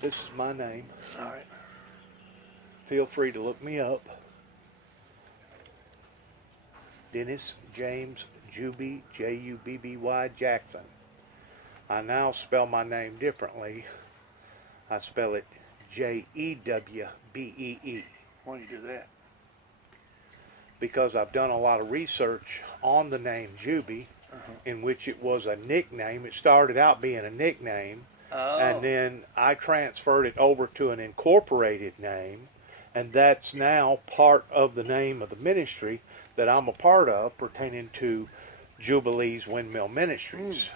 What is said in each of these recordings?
This is my name. All right. Feel free to look me up. Dennis James Juby, Jubby Jackson. I now spell my name differently. I spell it Jewbee. Why do you do that? Because I've done a lot of research on the name Juby, in which it was a nickname. It started out being a nickname, Oh. and then I transferred it over to an incorporated name, and that's now part of the name of the ministry that I'm a part of, pertaining to Jubilee's Windmill Ministries.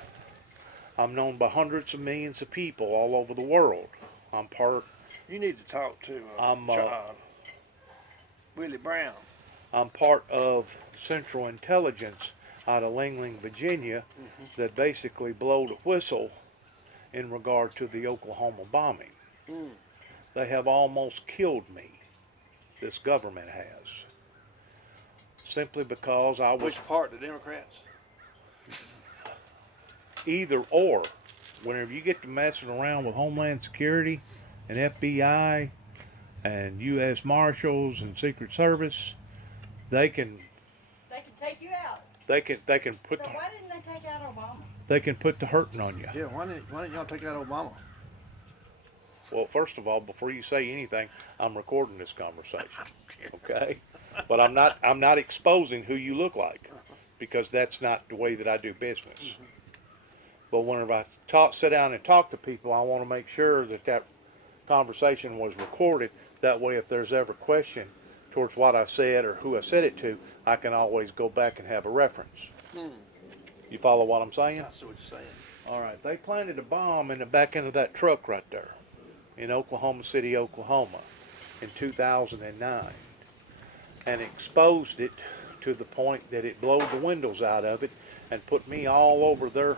I'm known by hundreds of millions of people all over the world. I'm part. You need to talk to Willie Brown. I'm part of Central Intelligence out of Lingling, Virginia, that basically blow the whistle in regard to the Oklahoma bombing. They have almost killed me. This government has. Simply because I was Which part, the Democrats? either or. Whenever you get to messing around with Homeland Security and FBI and U.S. Marshals and Secret Service, they can take you out. they can put So why didn't they take out Obama? they can put the hurting on you. Yeah, why didn't y'all take out Obama? Well, first of all, before you say anything, I'm recording this conversation. Okay? But I'm not exposing who you look like, because that's not the way that I do business. But whenever I sit down and talk to people, I want to make sure that conversation was recorded. That way, if there's ever question towards what I said or who I said it to, I can always go back and have a reference. You follow what I'm saying? I see what you're saying. All right. They planted a bomb in the back end of that truck right there in Oklahoma City, Oklahoma in 2009, and exposed it to the point that it blowed the windows out of it and put me all over their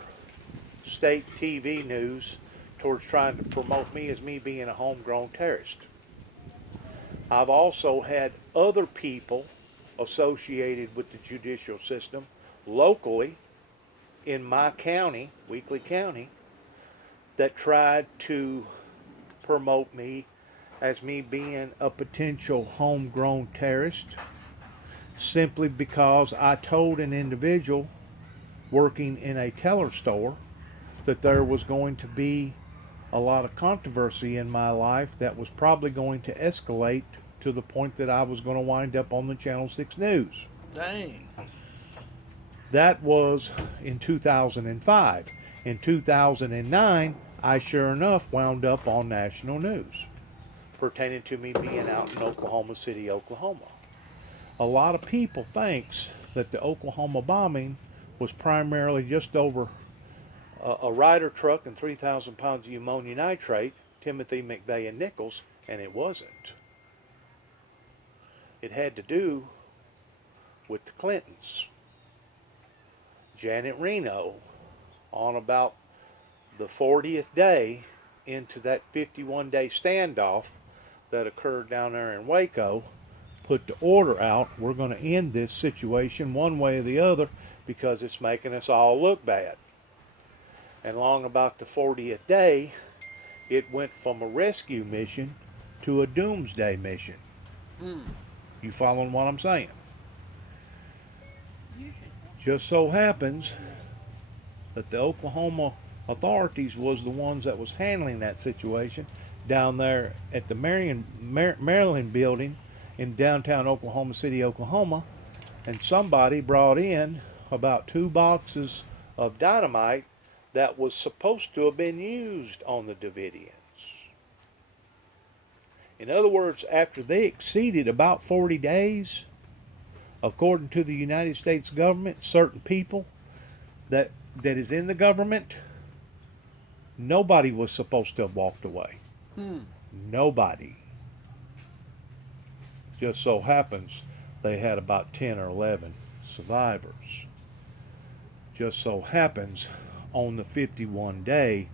state TV news towards trying to promote me as me being a homegrown terrorist. I've also had other people associated with the judicial system locally in my county, Weakley County, that tried to promote me as me being a potential homegrown terrorist, simply because I told an individual working in a teller store that there was going to be a lot of controversy in my life that was probably going to escalate to the point that I was going to wind up on the Channel 6 News. Dang. That was in 2005. In 2009, I sure enough wound up on national news pertaining to me being out in Oklahoma City, Oklahoma. A lot of people thinks that the Oklahoma bombing was primarily just over a Ryder truck and 3,000 pounds of ammonia nitrate, Timothy McVeigh and Nichols, and it wasn't. It had to do with the Clintons. Janet Reno, on about the 40th day into that 51-day standoff that occurred down there in Waco, put the order out, we're going to end this situation one way or the other because it's making us all look bad. And long about the 40th day, it went from a rescue mission to a doomsday mission. You following what I'm saying? Just so happens that the Oklahoma authorities was the ones that was handling that situation down there at the Maryland building in downtown Oklahoma City, Oklahoma, and somebody brought in about 2 boxes of dynamite that was supposed to have been used on the Davidians. In other words, after they exceeded about 40 days, according to the United States government, certain people that is in the government, nobody was supposed to have walked away. Nobody. Just so happens they had about 10 or 11 survivors. Just so happens on the 51 day,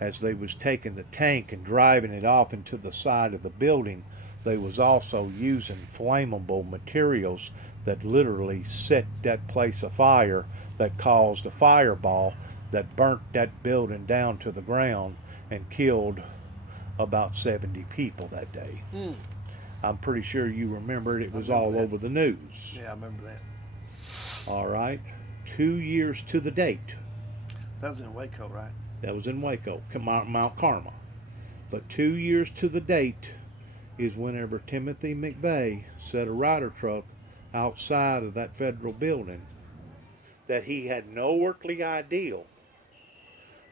as they was taking the tank and driving it off into the side of the building, they was also using flammable materials that literally set that place afire, that caused a fireball that burnt that building down to the ground and killed about 70 people that day. Hmm. I'm pretty sure you remember it. It I was remember all that. over the news. Yeah, I remember that. All right. 2 years to the date. That was in Waco, right? That was in Waco, Mount Carmel. But 2 years to the date is whenever Timothy McVeigh set a Ryder truck outside of that federal building that he had no earthly idea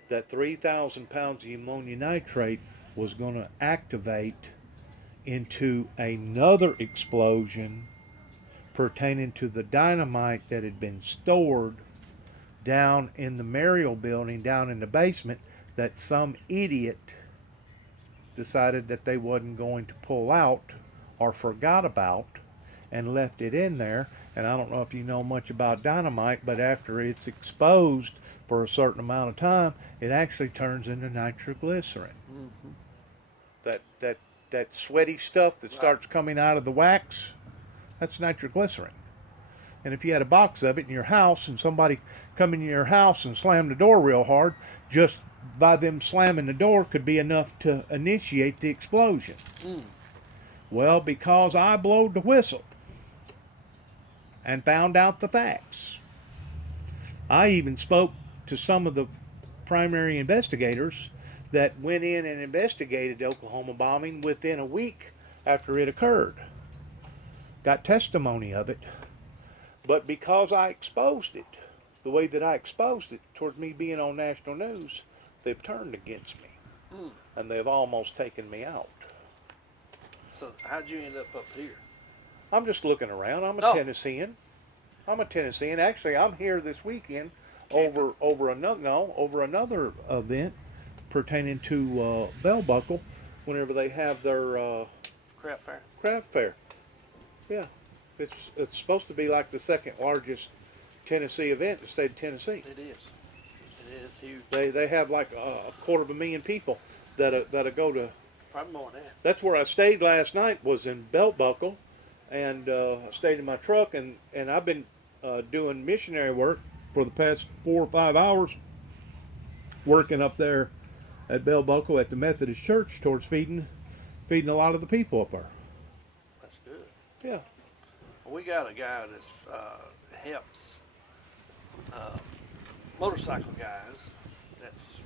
that 3,000 pounds of ammonia nitrate was going to activate into another explosion pertaining to the dynamite that had been stored down in the Mariel building, down in the basement, that some idiot decided that they wasn't going to pull out or forgot about and left it in there. And I don't know if you know much about dynamite, but after it's exposed for a certain amount of time, it actually turns into nitroglycerin. Mm-hmm. That sweaty stuff that Right. starts coming out of the wax, that's nitroglycerin. And if you had a box of it in your house and somebody come in your house and slam the door real hard, just by them slamming the door could be enough to initiate the explosion. Mm. Well, because I blowed the whistle and found out the facts, I even spoke to some of the primary investigators that went in and investigated the Oklahoma bombing within a week after it occurred. Got testimony of it. But because I exposed it, the way that I exposed it towards me being on national news, they've turned against me. Mm. And they've almost taken me out. So how'd you end up here? I'm just looking around. I'm a Oh. Tennessean. I'm a Tennessean. Actually, I'm here this weekend Camping. over another event pertaining to Bell Buckle, whenever they have their Craft fair. craft fair. Yeah, it's supposed to be like the second largest Tennessee event in the state of Tennessee. It is. It is huge. They have like a 250,000 people that go to. Probably more than that. That's where I stayed last night, was in Belt Buckle, and I stayed in my truck, and I've been doing missionary work for the past 4 or 5 hours, working up there at Bell Buckle at the Methodist Church towards feeding a lot of the people up there. That's good. Yeah. Well, we got a guy that helps motorcycle guys. That's,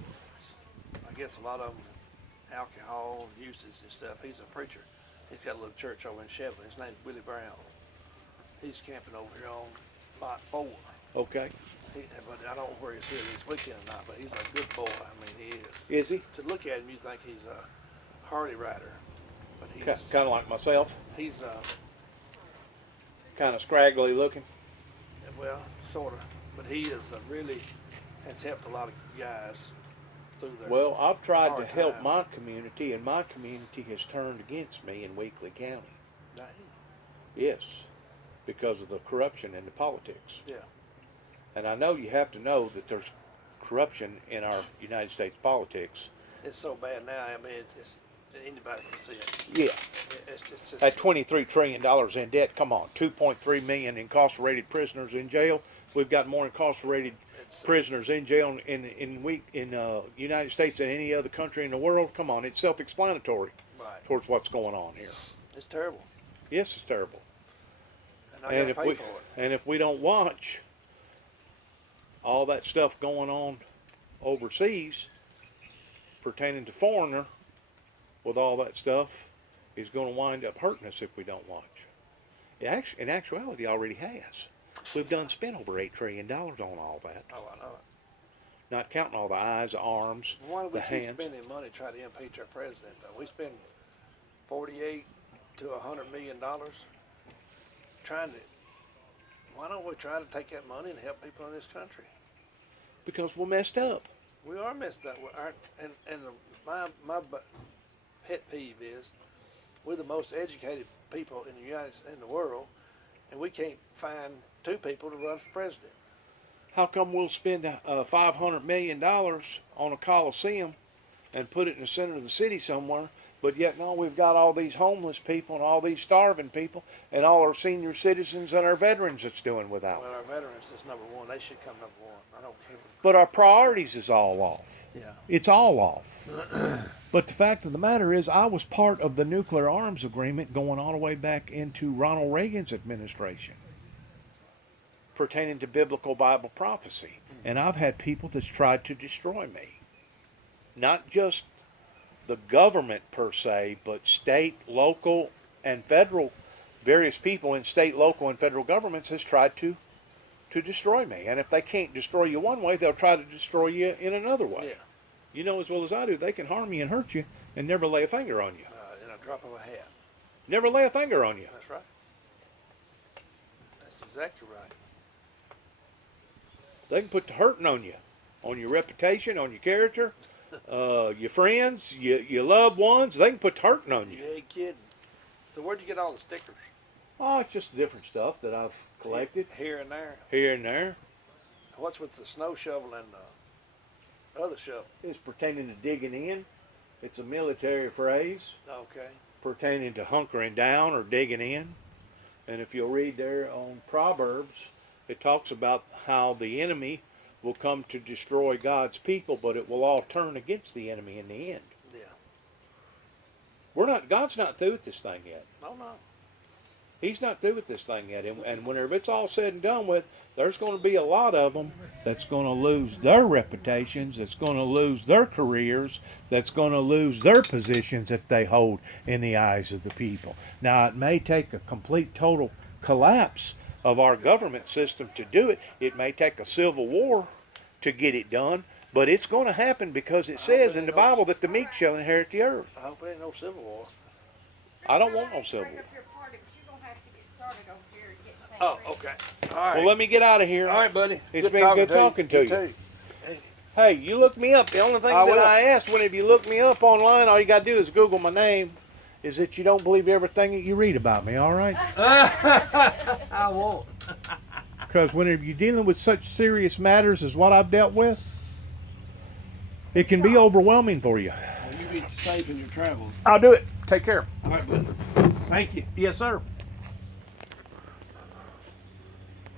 I guess, a lot of them alcohol uses and stuff. He's a preacher. He's got a little church over in Shevlin. His name's Willie Brown. He's camping over here on lot 4. Okay. But I don't know where he's here this weekend or not, but he's a good boy. I mean, he is. Is he? To look at him, you think he's a Harley rider. But he's, Kind of like myself. he's Kind of scraggly looking. well, sort of. But he is really has helped a lot of guys through their. Well, I've tried to hard help time. my community, and my community has turned against me in Weakley County. Dang. Yes, because of the corruption in the politics. Yeah. And I know you have to know that there's corruption in our United States politics. It's so bad now. I mean, it's anybody can see it. Yeah. It's just At $23 trillion in debt, come on, 2.3 million incarcerated prisoners in jail. We've got more incarcerated prisoners in jail in United States than any other country in the world. Come on, it's self-explanatory right. towards what's going on here. It's terrible, Yes, it's terrible. and I And got to pay for it. and if we don't watch all that stuff going on overseas pertaining to foreigner, with all that stuff, is going to wind up hurting us if we don't watch. In actuality, already has. We've done spent over $8 trillion on all that, Oh, I know it. not counting all the eyes, the arms, Why do we the keep hands. spending money trying to impeach our president? Though we spend 48 to 100 million dollars trying to. Why don't we try to take that money and help people in this country? Because we're messed up. We are messed up. My pet peeve is we're the most educated people in the world, and we can't find 2 people to run for president. How come we'll spend $500 million on a coliseum and put it in the center of the city somewhere, But yet, no, we've got all these homeless people and all these starving people and all our senior citizens and our veterans that's doing without. Well, our veterans is number one. They should come number one. I don't care. But our priorities is all off. Yeah. It's all off. But the fact of the matter is, I was part of the nuclear arms agreement going all the way back into Ronald Reagan's administration pertaining to biblical Bible prophecy. And I've had people that's tried to destroy me. Not just the government per se, but state, local, and federal, various people in state, local, and federal governments has tried to destroy me. And if they can't destroy you one way, they'll try to destroy you in another way. Yeah. You know as well as I do, they can harm you and hurt you and never lay a finger on you. In a drop of a hat. Never lay a finger on you. That's right. That's exactly right. They can put the hurting on you, on your reputation, on your character, your friends, your loved ones. They can put the hurting on you. You ain't kidding. So where'd you get all the stickers? Oh, it's just different stuff that I've collected Here and there. here and there. What's with the snow shovel and the other shovel? It's pertaining to digging in. It's a military phrase Okay. pertaining to hunkering down or digging in. And if you'll read there on Proverbs, it talks about how the enemy will come to destroy God's people, but it will all turn against the enemy in the end. Yeah. God's not through with this thing yet. No. He's not through with this thing yet. And whenever it's all said and done with, there's going to be a lot of them that's going to lose their reputations, that's going to lose their careers, that's going to lose their positions that they hold in the eyes of the people. Now, it may take a complete, total collapse of our government system to do it. It may take a civil war to get it done, but it's going to happen because it says in the Bible that the meek shall inherit the earth. I hope it ain't no Civil War. I don't want no civil war. Oh, okay. All right. Well, let me get out of here. All right, buddy. It's been good talking to you. too. Hey, you look me up. The only thing I that will. I ask whenever you look me up online, all you got to do is Google my name, is that you don't believe everything that you read about me, all right? I won't. Because whenever you're dealing with such serious matters as what I've dealt with, it can be overwhelming for you. Well, you be safe in your travels. I'll do it. Take care. All right, buddy. Thank you. Yes, sir.